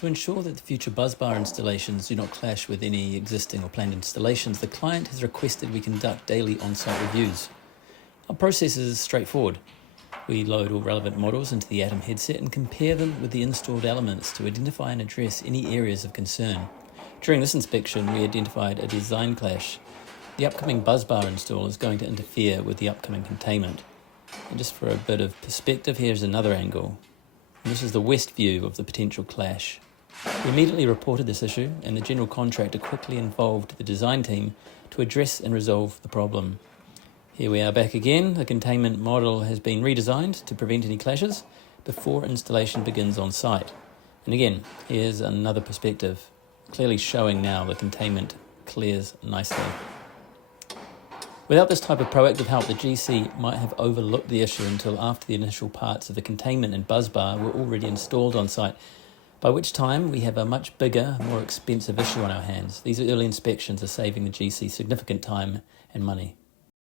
To ensure that the future Busbar installations do not clash with any existing or planned installations, the client has requested we conduct daily on-site reviews. Our process is straightforward. We load all relevant models into the Atom headset and compare them with the installed elements to identify and address any areas of concern. During this inspection, we identified a design clash. The upcoming Busbar install is going to interfere with the upcoming containment. And just for a bit of perspective, here's another angle. And this is the west view of the potential clash. We immediately reported this issue, and the general contractor quickly involved the design team to address and resolve the problem. Here we are back again. The containment model has been redesigned to prevent any clashes before installation begins on site. And again, here's another perspective, clearly showing now the containment clears nicely. Without this type of proactive help, the GC might have overlooked the issue until after the initial parts of the containment and Busbar were already installed on site, by which time we have a much bigger, more expensive issue on our hands. These early inspections are saving the GC significant time and money.